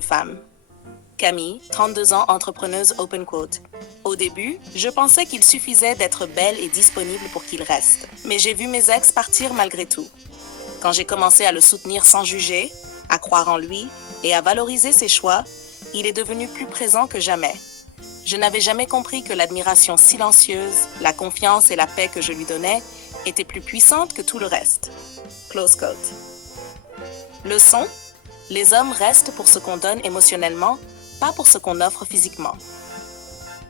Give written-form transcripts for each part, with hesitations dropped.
Femme. Camille, 32 ans, entrepreneuse open quote. Au début, je pensais qu'il suffisait d'être belle et disponible pour qu'il reste. Mais j'ai vu mes ex partir malgré tout. Quand j'ai commencé à le soutenir sans juger, à croire en lui et à valoriser ses choix, il est devenu plus présent que jamais. Je n'avais jamais compris que l'admiration silencieuse, la confiance et la paix que je lui donnais étaient plus puissantes que tout le reste. Close quote. Leçon: les hommes restent pour ce qu'on donne émotionnellement, pas pour ce qu'on offre physiquement.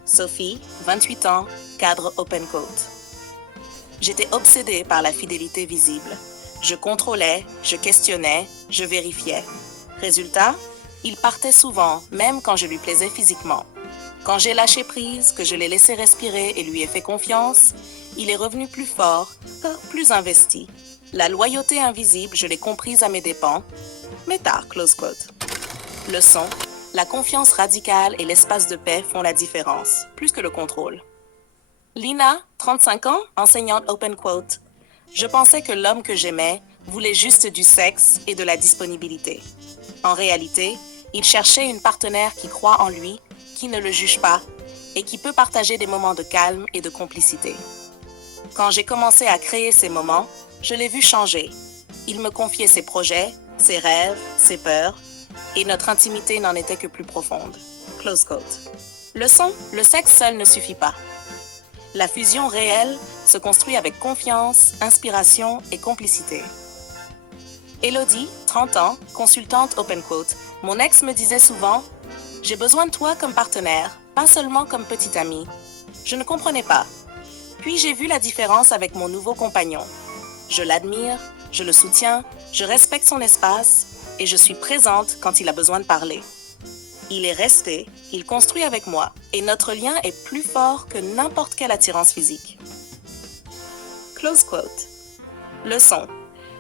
Sophie, 28 ans, cadre open quote. J'étais obsédée par la fidélité visible. Je contrôlais, je questionnais, je vérifiais. Résultat, il partait souvent, même quand je lui plaisais physiquement. Quand j'ai lâché prise, que je l'ai laissé respirer et lui ai fait confiance, il est revenu plus fort, plus investi. La loyauté invisible, je l'ai comprise à mes dépens, mais tard, close quote. Leçon: la confiance radicale et l'espace de paix font la différence, plus que le contrôle. Lina, 35 ans, enseignante open quote. Je pensais que l'homme que j'aimais voulait juste du sexe et de la disponibilité. En réalité, il cherchait une partenaire qui croit en lui, qui ne le juge pas et qui peut partager des moments de calme et de complicité. Quand j'ai commencé à créer ces moments, je l'ai vu changer. Il me confiait ses projets, ses rêves, ses peurs, et notre intimité n'en était que plus profonde. Close quote. Leçon: le sexe seul ne suffit pas. La fusion réelle se construit avec confiance, inspiration et complicité. Élodie, 30 ans, consultante open quote. Mon ex me disait souvent: j'ai besoin de toi comme partenaire, pas seulement comme petite amie. Je ne comprenais pas. Puis j'ai vu la différence avec mon nouveau compagnon. Je l'admire, je le soutiens, je respecte son espace et je suis présente quand il a besoin de parler. Il est resté, il construit avec moi et notre lien est plus fort que n'importe quelle attirance physique. Close quote. Leçon: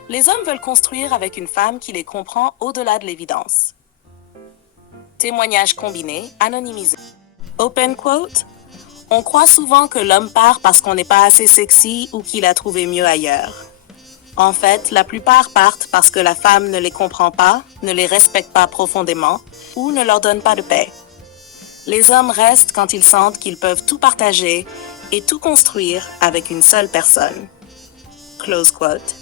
les hommes veulent construire avec une femme qui les comprend au-delà de l'évidence. Témoignage combiné, anonymisé. Open quote. On croit souvent que l'homme part parce qu'on n'est pas assez sexy ou qu'il a trouvé mieux ailleurs. En fait, la plupart partent parce que la femme ne les comprend pas, ne les respecte pas profondément ou ne leur donne pas de paix. Les hommes restent quand ils sentent qu'ils peuvent tout partager et tout construire avec une seule personne. Close quote.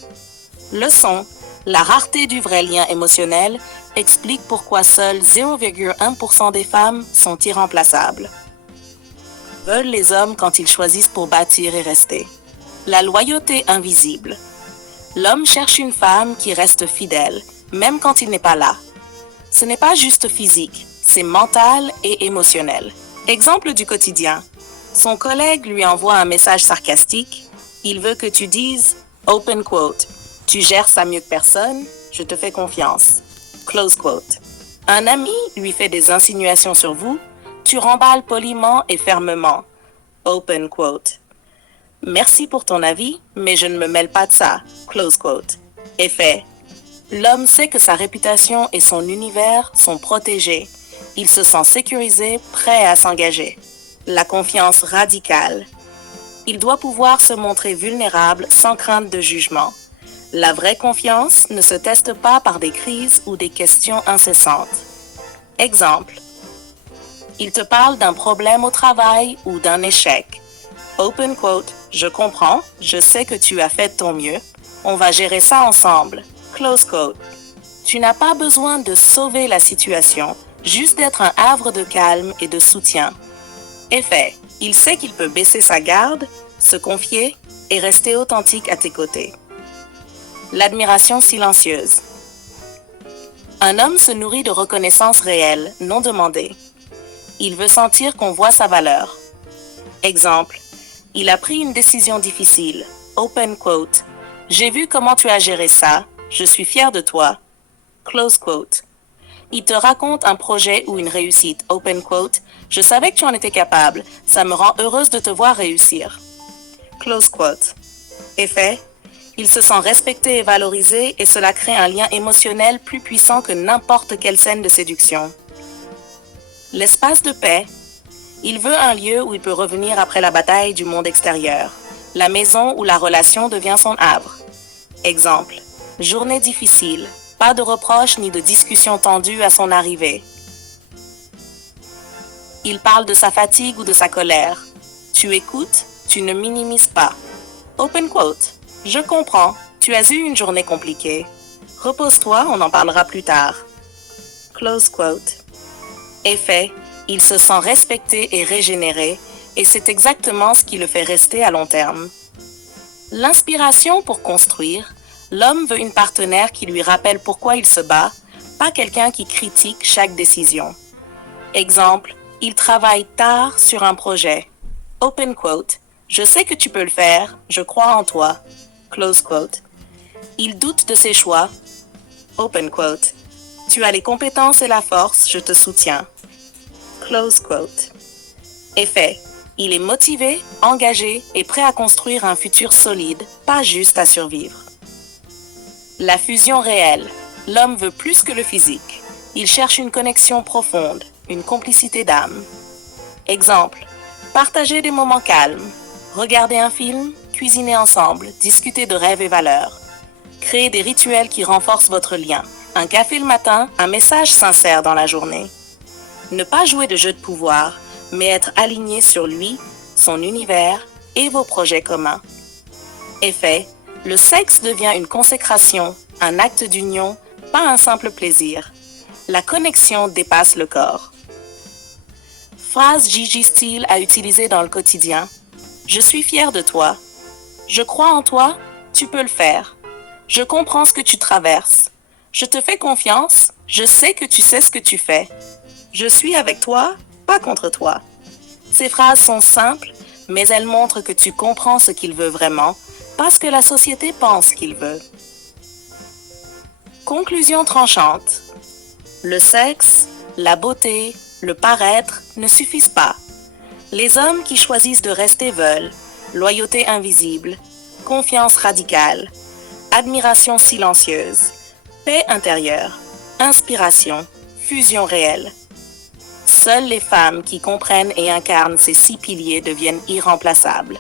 Leçon: la rareté du vrai lien émotionnel explique pourquoi seuls 0,1% des femmes sont irremplaçables. Veulent les hommes quand ils choisissent pour bâtir et rester. La loyauté invisible. L'homme cherche une femme qui reste fidèle, même quand il n'est pas là. Ce n'est pas juste physique, c'est mental et émotionnel. Exemple du quotidien. Son collègue lui envoie un message sarcastique. Il veut que tu dises, open quote, tu gères ça mieux que personne, je te fais confiance. Close quote. Un ami lui fait des insinuations sur vous, tu remballes poliment et fermement. Open quote. Merci pour ton avis, mais je ne me mêle pas de ça. Close quote. Effet: l'homme sait que sa réputation et son univers sont protégés. Il se sent sécurisé, prêt à s'engager. La confiance radicale. Il doit pouvoir se montrer vulnérable sans crainte de jugement. La vraie confiance ne se teste pas par des crises ou des questions incessantes. Exemple: il te parle d'un problème au travail ou d'un échec. Open quote, je comprends, je sais que tu as fait de ton mieux. On va gérer ça ensemble. Close quote. Tu n'as pas besoin de sauver la situation, juste d'être un havre de calme et de soutien. Effet: il sait qu'il peut baisser sa garde, se confier et rester authentique à tes côtés. L'admiration silencieuse. Un homme se nourrit de reconnaissance réelle, non demandée. Il veut sentir qu'on voit sa valeur. Exemple: il a pris une décision difficile. Open quote. J'ai vu comment tu as géré ça. Je suis fier de toi. Close quote. Il te raconte un projet ou une réussite. Open quote. Je savais que tu en étais capable. Ça me rend heureuse de te voir réussir. Close quote. Effet: il se sent respecté et valorisé et cela crée un lien émotionnel plus puissant que n'importe quelle scène de séduction. L'espace de paix. Il veut un lieu où il peut revenir après la bataille du monde extérieur. La maison où la relation devient son havre. Exemple: journée difficile. Pas de reproches ni de discussions tendues à son arrivée. Il parle de sa fatigue ou de sa colère. Tu écoutes, tu ne minimises pas. Open quote. Je comprends, tu as eu une journée compliquée. Repose-toi, on en parlera plus tard. Close quote. Effet, il se sent respecté et régénéré, et c'est exactement ce qui le fait rester à long terme. L'inspiration pour construire, l'homme veut une partenaire qui lui rappelle pourquoi il se bat, pas quelqu'un qui critique chaque décision. Exemple, il travaille tard sur un projet. Open quote. Je sais que tu peux le faire, je crois en toi. Close quote. Il doute de ses choix. Open quote. Tu as les compétences et la force, je te soutiens. Close quote. Effet. Il est motivé, engagé et prêt à construire un futur solide, pas juste à survivre. La fusion réelle. L'homme veut plus que le physique. Il cherche une connexion profonde, une complicité d'âme. Exemple. Partager des moments calmes. Regarder un film, cuisiner ensemble, discuter de rêves et valeurs. Créer des rituels qui renforcent votre lien. Un café le matin, un message sincère dans la journée. Ne pas jouer de jeu de pouvoir, mais être aligné sur lui, son univers et vos projets communs. Effet, le sexe devient une consécration, un acte d'union, pas un simple plaisir. La connexion dépasse le corps. Phrase Gigi Steele à utiliser dans le quotidien. Je suis fière de toi. Je crois en toi, tu peux le faire. Je comprends ce que tu traverses. Je te fais confiance, je sais que tu sais ce que tu fais. Je suis avec toi, pas contre toi. Ces phrases sont simples, mais elles montrent que tu comprends ce qu'il veut vraiment, pas ce que la société pense qu'il veut. Conclusion tranchante. Le sexe, la beauté, le paraître ne suffisent pas. Les hommes qui choisissent de rester veulent loyauté invisible, confiance radicale, admiration silencieuse, paix intérieure, inspiration, fusion réelle. Seules les femmes qui comprennent et incarnent ces 6 piliers deviennent irremplaçables.